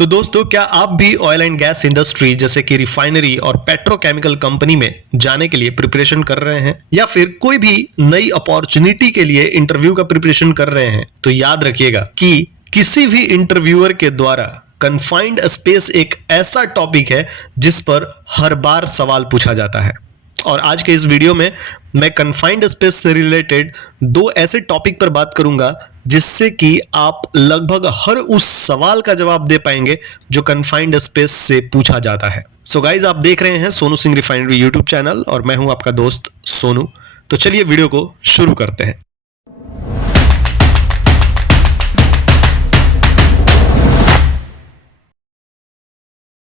तो दोस्तों, क्या आप भी ऑयल एंड गैस इंडस्ट्री जैसे कि रिफाइनरी और पेट्रोकेमिकल कंपनी में जाने के लिए प्रिपरेशन कर रहे हैं या फिर कोई भी नई अपॉर्चुनिटी के लिए इंटरव्यू का प्रिपरेशन कर रहे हैं? तो याद रखिएगा कि किसी भी इंटरव्यूअर के द्वारा कन्फाइंड स्पेस एक ऐसा टॉपिक है जिस पर हर बार सवाल पूछा जाता है। और आज के इस वीडियो में मैं कन्फाइंड स्पेस से रिलेटेड दो ऐसे टॉपिक पर बात करूंगा जिससे कि आप लगभग हर उस सवाल का जवाब दे पाएंगे जो कन्फाइंड स्पेस से पूछा जाता है। सो गाइज, आप देख रहे हैं Sonu Singh refinery YouTube channel और मैं हूं आपका दोस्त सोनू। तो चलिए वीडियो को शुरू करते हैं।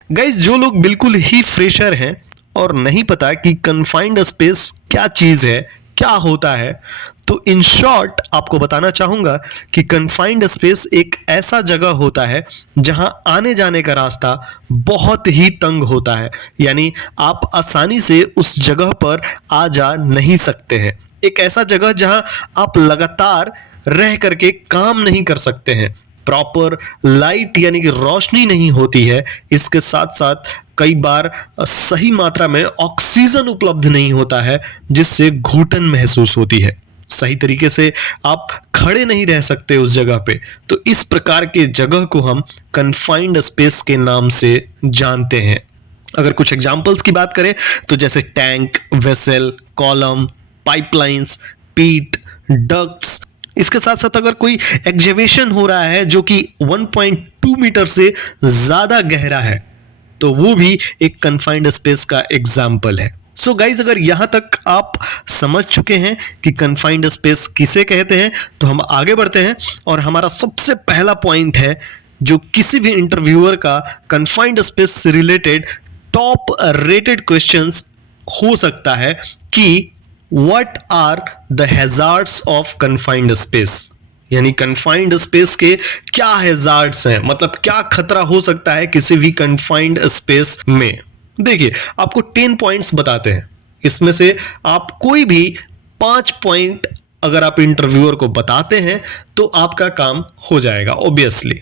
गाइज, जो लोग बिल्कुल ही फ्रेशर हैं और नहीं पता कि कन्फाइंड स्पेस क्या चीज है, क्या होता है, तो इन शॉर्ट आपको बताना चाहूंगा कि कन्फाइंड स्पेस एक ऐसा जगह होता है जहां आने जाने का रास्ता बहुत ही तंग होता है, यानी आप आसानी से उस जगह पर आ जा नहीं सकते हैं। एक ऐसा जगह जहां आप लगातार रह करके काम नहीं कर सकते हैं, प्रॉपर लाइट यानी कि रोशनी नहीं होती है, इसके साथ साथ कई बार सही मात्रा में ऑक्सीजन उपलब्ध नहीं होता है जिससे घुटन महसूस होती है, सही तरीके से आप खड़े नहीं रह सकते उस जगह पे। तो इस प्रकार के जगह को हम कन्फाइंड स्पेस के नाम से जानते हैं। अगर कुछ एग्जांपल्स की बात करें तो जैसे टैंक, वेसल, कॉलम, पाइपलाइंस, पीट, डक्ट्स, इसके साथ साथ अगर कोई एक्सकेवेशन हो रहा है जो कि 1.2 मीटर से ज्यादा गहरा है तो वो भी एक कन्फाइंड स्पेस का एग्जाम्पल है। सो गाइज, अगर यहां तक आप समझ चुके हैं कि कन्फाइंड स्पेस किसे कहते हैं तो हम आगे बढ़ते हैं और हमारा सबसे पहला पॉइंट है जो किसी भी इंटरव्यूअर का कन्फाइंड स्पेस से रिलेटेड टॉप रेटेड क्वेश्चंस हो सकता है कि What are the hazards of confined space? यानी कन्फाइंड स्पेस के क्या हैजार्ड्स हैं, मतलब क्या खतरा हो सकता है किसी भी कन्फाइंड स्पेस में। देखिए, आपको 10 पॉइंट्स बताते हैं, इसमें से आप कोई भी 5 पॉइंट अगर आप इंटरव्यूअर को बताते हैं तो आपका काम हो जाएगा ऑब्वियसली।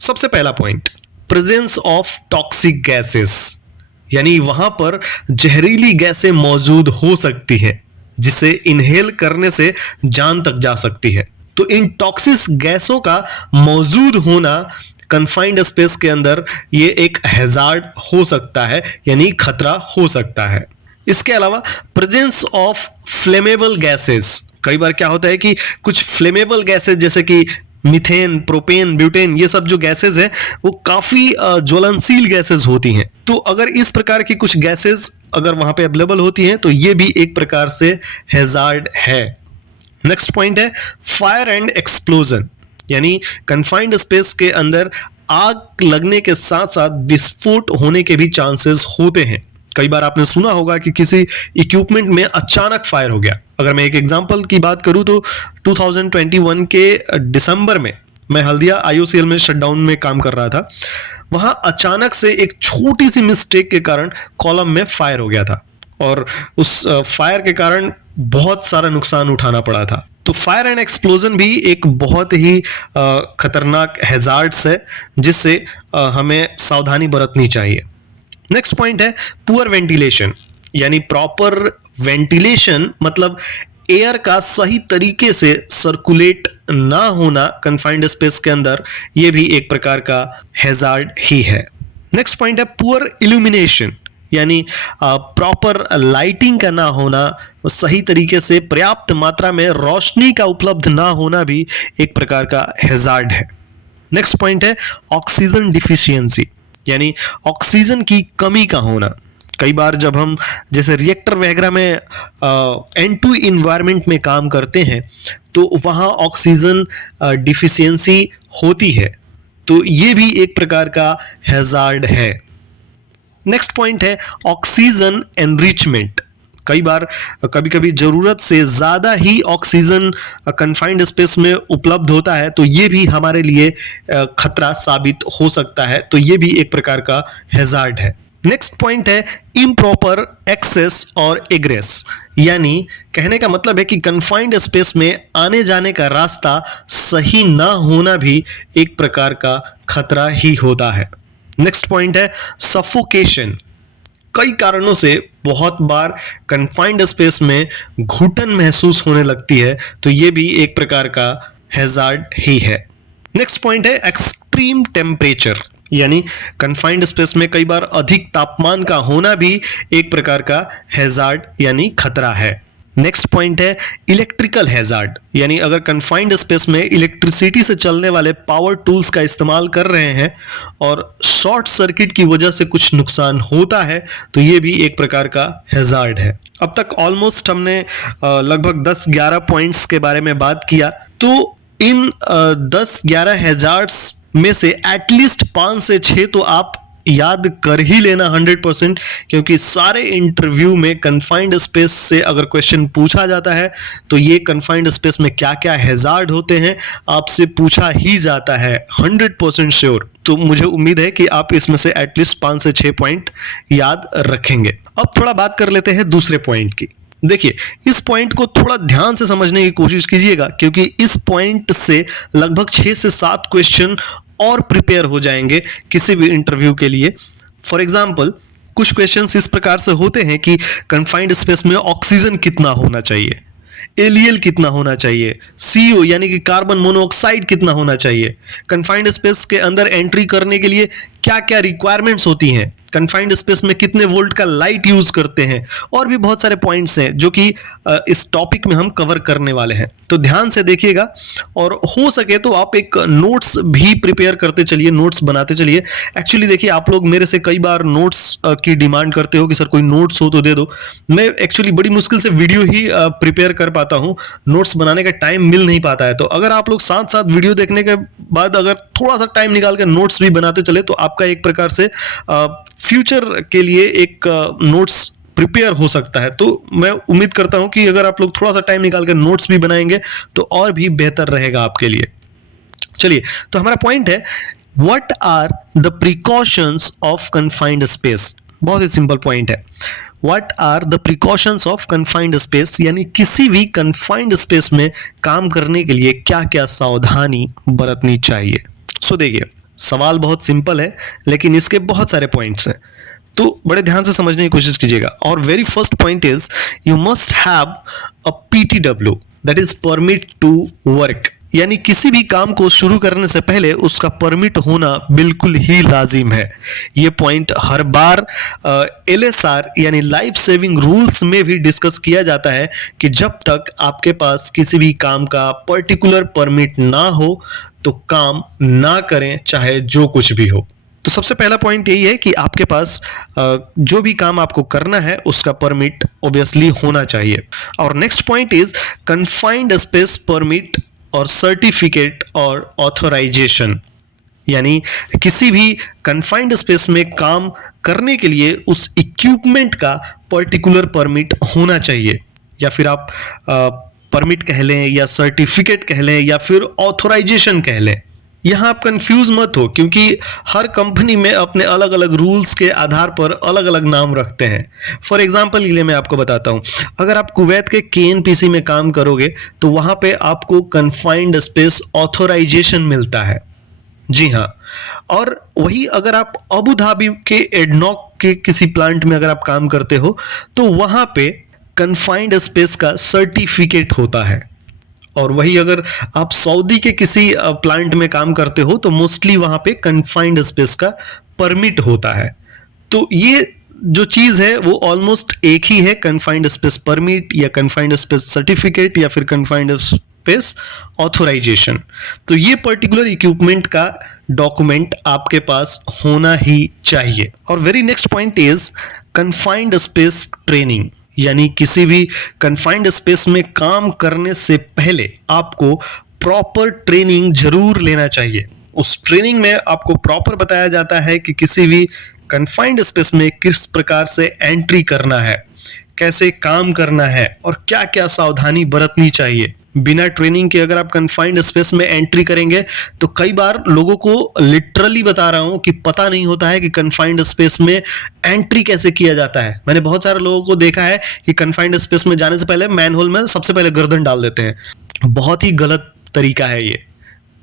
सबसे पहला point, presence of toxic gases, यानी वहां पर जहरीली गैसें मौजूद हो सकती हैं जिसे इनहेल करने से जान तक जा सकती है। तो इन टॉक्सिक गैसों का मौजूद होना कन्फाइंड स्पेस के अंदर ये एक हैजार्ड हो सकता है, यानी खतरा हो सकता है। इसके अलावा प्रेजेंस ऑफ फ्लेमेबल गैसेस, कई बार क्या होता है कि कुछ फ्लेमेबल गैसेस जैसे कि मीथेन, प्रोपेन, ब्यूटेन, ये सब जो गैसेस हैं वो काफी ज्वलनशील गैसेस होती हैं। तो अगर इस प्रकार की कुछ गैसेस अगर वहां पे अवेलेबल होती हैं तो ये भी एक प्रकार से हैजार्ड है। नेक्स्ट पॉइंट है फायर एंड एक्सप्लोजन, यानी कन्फाइंड स्पेस के अंदर आग लगने के साथ साथ विस्फोट होने के भी चांसेस होते हैं। कई बार आपने सुना होगा कि किसी इक्विपमेंट में अचानक फायर हो गया। अगर मैं एक एग्जांपल की बात करूं तो 2021 के दिसंबर में मैं हल्दिया IOCL में शटडाउन में काम कर रहा था। वहां अचानक से एक छोटी सी मिस्टेक के कारण कॉलम में फायर हो गया था और उस फायर के कारण बहुत सारा नुकसान उठाना पड़ा था। तो फायर एंड एक्सप्लोजन भी एक बहुत ही खतरनाक हैजार्ड्स है जिससे हमें सावधानी बरतनी चाहिए। नेक्स्ट पॉइंट है पुअर वेंटिलेशन, यानी प्रॉपर वेंटिलेशन मतलब एयर का सही तरीके से सर्कुलेट ना होना कन्फाइंड स्पेस के अंदर, यह भी एक प्रकार का हैजार्ड ही है। नेक्स्ट पॉइंट है पुअर इल्यूमिनेशन, यानी प्रॉपर लाइटिंग का ना होना, सही तरीके से पर्याप्त मात्रा में रोशनी का उपलब्ध ना होना भी एक प्रकार का हैजार्ड है। नेक्स्ट पॉइंट है ऑक्सीजन डिफिशियंसी, यानी ऑक्सीजन की कमी का होना। कई बार जब हम जैसे रिएक्टर वगैरह में N2 इन्वायरमेंट में काम करते हैं तो वहाँ ऑक्सीजन डिफिशियंसी होती है, तो ये भी एक प्रकार का हैजार्ड है। नेक्स्ट पॉइंट है ऑक्सीजन एनरिचमेंट, कई बार कभी कभी जरूरत से ज़्यादा ही ऑक्सीजन कन्फाइंड स्पेस में उपलब्ध होता है तो ये भी हमारे लिए खतरा साबित हो सकता है, तो ये भी एक प्रकार का हैजार्ड है। नेक्स्ट पॉइंट है इम्प्रॉपर एक्सेस और एग्रेस, यानी कहने का मतलब है कि कन्फाइंड स्पेस में आने जाने का रास्ता सही ना होना भी एक प्रकार का खतरा ही होता है। नेक्स्ट पॉइंट है सफोकेशन। कई कारणों से बहुत बार कन्फाइंड स्पेस में घुटन महसूस होने लगती है, तो ये भी एक प्रकार का हैजार्ड ही है। नेक्स्ट पॉइंट है एक्सट्रीम टेम्परेचर, यानी कन्फाइंड स्पेस में कई बार अधिक तापमान का होना भी एक प्रकार का हैजार्ड यानी खतरा है। नेक्स्ट पॉइंट है इलेक्ट्रिकल हैजार्ड, यानी अगर कन्फाइंड स्पेस में इलेक्ट्रिसिटी से चलने वाले पावर टूल्स का इस्तेमाल कर रहे हैं और शॉर्ट सर्किट की वजह से कुछ नुकसान होता है, तो ये भी एक प्रकार का हैजार्ड है। अब तक ऑलमोस्ट हमने लगभग 10-11 पॉइंट्स के बारे में बात किया, तो इन 10-11 हैजार्ड्स में से एटलीस्ट 5 से 6 तो आप याद कर ही लेना 100%, क्योंकि सारे इंटरव्यू में कन्फाइंड स्पेस से अगर क्वेश्चन पूछा जाता है तो ये कन्फाइंड स्पेस में क्या क्या हैजार्ड होते हैं आपसे पूछा ही जाता है 100% श्योर। तो मुझे उम्मीद है कि आप इसमें से एटलीस्ट 5 से 6 पॉइंट याद रखेंगे। अब थोड़ा बात कर लेते हैं दूसरे पॉइंट की। देखिए, इस पॉइंट को थोड़ा ध्यान से समझने की कोशिश कीजिएगा, क्योंकि इस पॉइंट से लगभग 6 से 7 क्वेश्चन और प्रिपेयर हो जाएंगे किसी भी इंटरव्यू के लिए। फॉर एग्जाम्पल, कुछ क्वेश्चंस इस प्रकार से होते हैं कि कन्फाइंड स्पेस में ऑक्सीजन कितना होना चाहिए, एलईएल कितना होना चाहिए, सीओ यानी कि कार्बन मोनोऑक्साइड कितना होना चाहिए, कन्फाइंड स्पेस के अंदर एंट्री करने के लिए क्या क्या रिक्वायरमेंट्स होती हैं, कन्फाइंड स्पेस में कितने वोल्ट का लाइट यूज करते हैं, और भी बहुत सारे पॉइंट्स हैं जो कि इस टॉपिक में हम कवर करने वाले हैं। तो ध्यान से देखिएगा, और हो सके तो आप एक नोट्स भी प्रिपेयर करते चलिए, नोट्स बनाते चलिए। एक्चुअली देखिए, आप लोग मेरे से कई बार नोट्स की डिमांड करते हो कि सर कोई नोट्स हो तो दे दो। मैं एक्चुअली बड़ी मुश्किल से वीडियो ही प्रिपेयर कर पाता हूं, नोट्स बनाने का टाइम मिल नहीं पाता है। तो अगर आप लोग साथ साथ वीडियो देखने के बाद अगर थोड़ा सा टाइम निकाल कर नोट्स भी बनाते चले, तो आपका एक प्रकार से फ्यूचर के लिए एक नोट्स प्रिपेयर हो सकता है। तो मैं उम्मीद करता हूं कि अगर आप लोग थोड़ा सा टाइम निकाल कर नोट्स भी बनाएंगे तो और भी बेहतर रहेगा आपके लिए। चलिए, तो हमारा पॉइंट है what are the precautions of confined space. बहुत ही सिंपल पॉइंट है, what are the precautions of confined space, यानी किसी भी कन्फाइंड स्पेस में काम करने के लिए क्या क्या सावधानी बरतनी चाहिए। सो देखिए, सवाल बहुत सिंपल है लेकिन इसके बहुत सारे पॉइंट्स हैं, तो बड़े ध्यान से समझने की कोशिश कीजिएगा। और very first point is you must have a PTW, that is permit to work, यानी किसी भी काम को शुरू करने से पहले उसका परमिट होना बिल्कुल ही लाजिम है। ये पॉइंट हर बार एलएसआर यानी लाइफ सेविंग रूल्स में भी डिस्कस किया जाता है कि जब तक आपके पास किसी भी काम का पर्टिकुलर परमिट ना हो तो काम ना करें, चाहे जो कुछ भी हो। तो सबसे पहला पॉइंट यही है कि आपके पास जो भी काम आपको करना है उसका परमिट ऑब्वियसली होना चाहिए। और next point is confined space permit और सर्टिफिकेट और ऑथराइजेशन, यानी किसी भी कन्फाइंड स्पेस में काम करने के लिए उस इक्विपमेंट का पर्टिकुलर परमिट होना चाहिए, या फिर आप परमिट कह लें या सर्टिफिकेट कह लें या फिर ऑथराइजेशन कह लें। यहां आप कंफ्यूज मत हो, क्योंकि हर कंपनी में अपने अलग अलग रूल्स के आधार पर अलग अलग नाम रखते हैं। फॉर एग्जांपल के लिए मैं आपको बताता हूं, अगर आप कुवैत के केएनपीसी में काम करोगे तो वहां पे आपको कन्फाइंड स्पेस ऑथराइजेशन मिलता है। जी हाँ, और वही अगर आप अबू धाबी के एडनॉक के किसी प्लांट में अगर आप काम करते हो तो वहां पे कन्फाइंड स्पेस का सर्टिफिकेट होता है। और वही अगर आप सऊदी के किसी प्लांट में काम करते हो तो मोस्टली वहां पे कन्फाइंड स्पेस का परमिट होता है। तो ये जो चीज है वो ऑलमोस्ट एक ही है, कन्फाइंड स्पेस परमिट या कन्फाइंड स्पेस सर्टिफिकेट या फिर कन्फाइंड स्पेस ऑथराइजेशन। तो ये पर्टिकुलर इक्विपमेंट का डॉक्यूमेंट आपके पास होना ही चाहिए। और very next point is confined space training, यानी किसी भी कन्फाइंड स्पेस में काम करने से पहले आपको प्रॉपर ट्रेनिंग जरूर लेना चाहिए। उस ट्रेनिंग में आपको प्रॉपर बताया जाता है कि किसी भी कन्फाइंड स्पेस में किस प्रकार से एंट्री करना है, कैसे काम करना है और क्या क्या सावधानी बरतनी चाहिए। बिना ट्रेनिंग के अगर आप कन्फाइंड स्पेस में एंट्री करेंगे तो कई बार लोगों को लिटरली बता रहा हूं कि पता नहीं होता है कि कन्फाइंड स्पेस में एंट्री कैसे किया जाता है। मैंने बहुत सारे लोगों को देखा है कि कन्फाइंड स्पेस में जाने से पहले मैनहोल में सबसे पहले गर्दन डाल देते हैं। बहुत ही गलत तरीका है ये।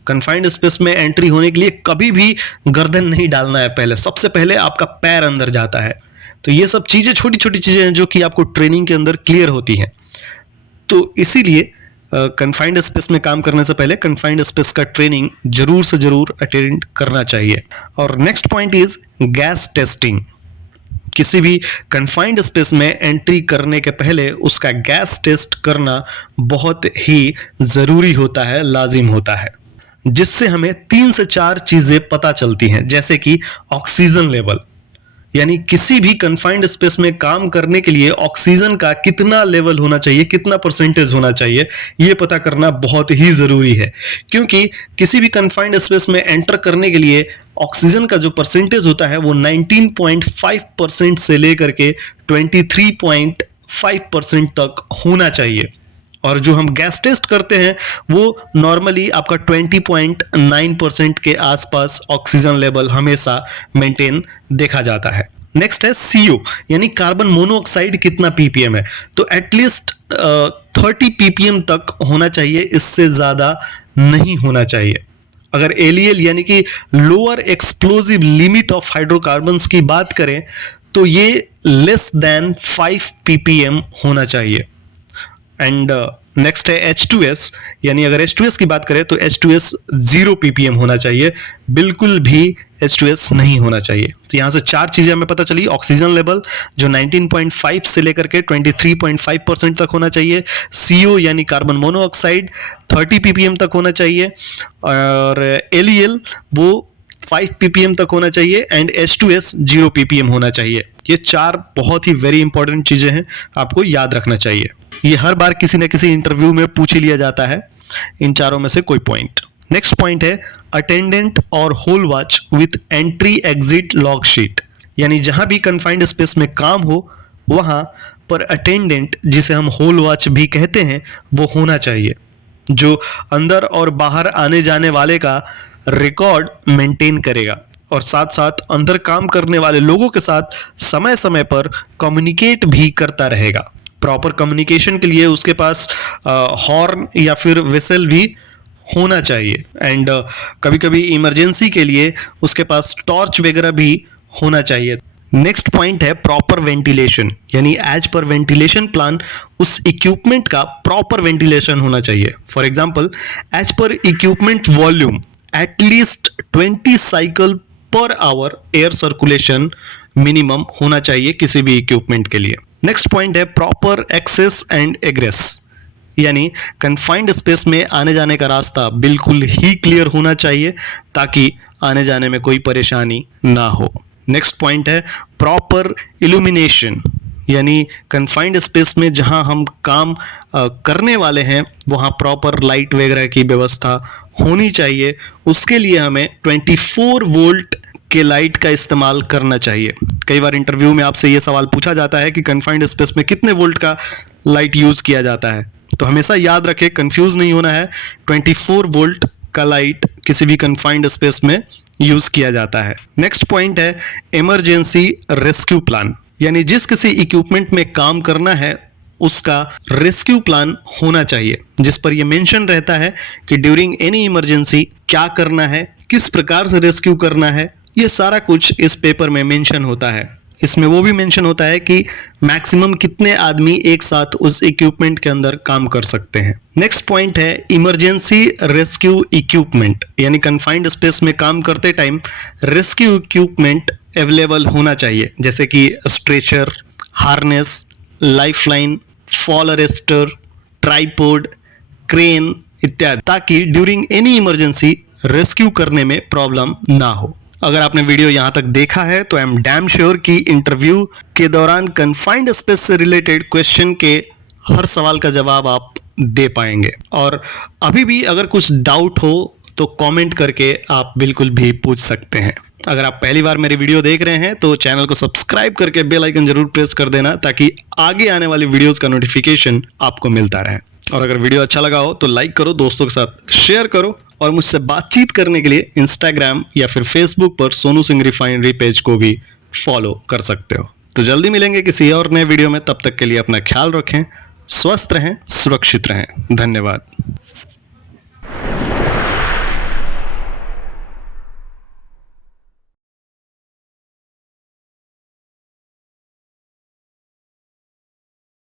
कन्फाइंड स्पेस में एंट्री होने के लिए कभी भी गर्दन नहीं डालना है, पहले सबसे पहले आपका पैर अंदर जाता है। तो ये सब चीजें छोटी छोटी चीजें हैं जो कि आपको ट्रेनिंग के अंदर क्लियर होती हैं। तो इसीलिए कन्फाइंड स्पेस में काम करने से पहले कन्फाइंड स्पेस का ट्रेनिंग जरूर से जरूर अटेंड करना चाहिए। और next point is gas testing. किसी भी कन्फाइंड स्पेस में एंट्री करने के पहले उसका गैस टेस्ट करना बहुत ही जरूरी होता है, लाजिम होता है, जिससे हमें 3 से 4 चीजें पता चलती हैं, जैसे कि ऑक्सीजन लेवल, यानी किसी भी कन्फाइंड स्पेस में काम करने के लिए ऑक्सीजन का कितना लेवल होना चाहिए, कितना परसेंटेज होना चाहिए, यह पता करना बहुत ही जरूरी है। क्योंकि किसी भी कन्फाइंड स्पेस में एंटर करने के लिए ऑक्सीजन का जो परसेंटेज होता है वो 19.5% से लेकर के 23.5% तक होना चाहिए। और जो हम गैस टेस्ट करते हैं वो नॉर्मली आपका 20.9% के आसपास ऑक्सीजन लेवल हमेशा मेंटेन देखा जाता है। नेक्स्ट है CO, यानी कार्बन मोनोऑक्साइड कितना ppm है। तो एटलीस्ट 30 ppm तक होना चाहिए, इससे ज्यादा नहीं होना चाहिए। अगर LEL यानी कि lower explosive limit of hydrocarbons की बात करें तो ये लेस देन 5 ppm होना चाहिए। एंड नेक्स्ट है H2S, यानी अगर H2S की बात करें तो H2S 0 ppm होना चाहिए, बिल्कुल भी H2S नहीं होना चाहिए। तो यहां से 4 चीजें हमें पता चली। ऑक्सीजन लेवल जो 19.5 से लेकर के 23.5% तक होना चाहिए, CO यानी कार्बन मोनोऑक्साइड 30 ppm तक होना चाहिए, और LEL वो 5 ppm तक होना चाहिए, एंड H2S 0 ppm होना चाहिए। ये 4 बहुत ही वेरी इंपॉर्टेंट चीजें हैं, आपको याद रखना चाहिए। ये हर बार किसी न किसी इंटरव्यू में पूछ ही लिया जाता है, इन चारों में से कोई पॉइंट। नेक्स्ट पॉइंट है अटेंडेंट और hole watch with entry exit log sheet, यानी जहां भी कन्फाइंड स्पेस में काम हो वहां पर अटेंडेंट, जिसे हम होल वॉच भी कहते हैं, वो होना चाहिए, जो अंदर और बाहर आने जाने वाले का रिकॉर्ड मेंटेन करेगा और साथ साथ अंदर काम करने वाले लोगों के साथ समय समय पर कम्युनिकेट भी करता रहेगा। प्रॉपर कम्युनिकेशन के लिए उसके पास हॉर्न या फिर विसल भी होना चाहिए, एंड कभी कभी इमरजेंसी के लिए उसके पास टॉर्च वगैरह भी होना चाहिए। नेक्स्ट पॉइंट है प्रॉपर वेंटिलेशन, यानी एज पर वेंटिलेशन प्लान उस इक्विपमेंट का प्रॉपर वेंटिलेशन होना चाहिए। For example, as per equipment volume at least 20 cycle per hour air circulation minimum होना चाहिए किसी भी इक्विपमेंट के लिए। नेक्स्ट पॉइंट है प्रॉपर एक्सेस एंड एग्रेस, यानी कन्फाइंड स्पेस में आने जाने का रास्ता बिल्कुल ही क्लियर होना चाहिए ताकि आने जाने में कोई परेशानी ना हो। नेक्स्ट पॉइंट है प्रॉपर इल्यूमिनेशन, यानी कन्फाइंड स्पेस में जहां हम काम करने वाले हैं वहां प्रॉपर लाइट वगैरह की व्यवस्था होनी चाहिए। उसके लिए हमें 24 वोल्ट के लाइट का इस्तेमाल करना चाहिए। कई बार इंटरव्यू में आपसे यह सवाल पूछा जाता है कि कन्फाइंड स्पेस में कितने वोल्ट का लाइट यूज किया जाता है, तो हमेशा याद रखें, कंफ्यूज नहीं होना है, 24 वोल्ट का लाइट किसी भी कन्फाइंड स्पेस में यूज किया जाता है। नेक्स्ट पॉइंट है इमरजेंसी रेस्क्यू प्लान, यानी जिस किसी इक्विपमेंट में काम करना है उसका रेस्क्यू प्लान होना चाहिए, जिस पर यह मेंशन रहता है कि ड्यूरिंग एनी इमरजेंसी क्या करना है, किस प्रकार से रेस्क्यू करना है, ये सारा कुछ इस पेपर में मेंशन होता है। इसमें वो भी मेंशन होता है कि मैक्सिमम कितने आदमी एक साथ उस इक्विपमेंट के अंदर काम कर सकते हैं। नेक्स्ट पॉइंट है इमरजेंसी रेस्क्यू इक्विपमेंट, यानी कन्फाइंड स्पेस में काम करते टाइम रेस्क्यू इक्विपमेंट अवेलेबल होना चाहिए, जैसे कि stretcher, harness, lifeline, fall arrester, tripod, crane इत्यादि, ताकि ड्यूरिंग एनी इमरजेंसी रेस्क्यू करने में प्रॉब्लम ना हो। अगर आपने वीडियो यहां तक देखा है तो आई एम डैम श्योर कि इंटरव्यू के दौरान कन्फाइंड स्पेस से रिलेटेड क्वेश्चन के हर सवाल का जवाब आप दे पाएंगे। और अभी भी अगर कुछ डाउट हो तो कमेंट करके आप बिल्कुल भी पूछ सकते हैं। अगर आप पहली बार मेरी वीडियो देख रहे हैं तो चैनल को सब्सक्राइब करके बेल आइकन जरूर प्रेस कर देना ताकि आगे आने वाली वीडियोस का नोटिफिकेशन आपको मिलता रहे। और अगर वीडियो अच्छा लगा हो तो लाइक करो, दोस्तों के साथ शेयर करो और मुझसे बातचीत करने के लिए इंस्टाग्राम या फिर फेसबुक पर सोनू सिंह रिफाइनरी पेज को भी फॉलो कर सकते हो। तो जल्दी मिलेंगे किसी और नए वीडियो में, तब तक के लिए अपना ख्याल रखें, स्वस्थ रहें, सुरक्षित रहें। धन्यवाद।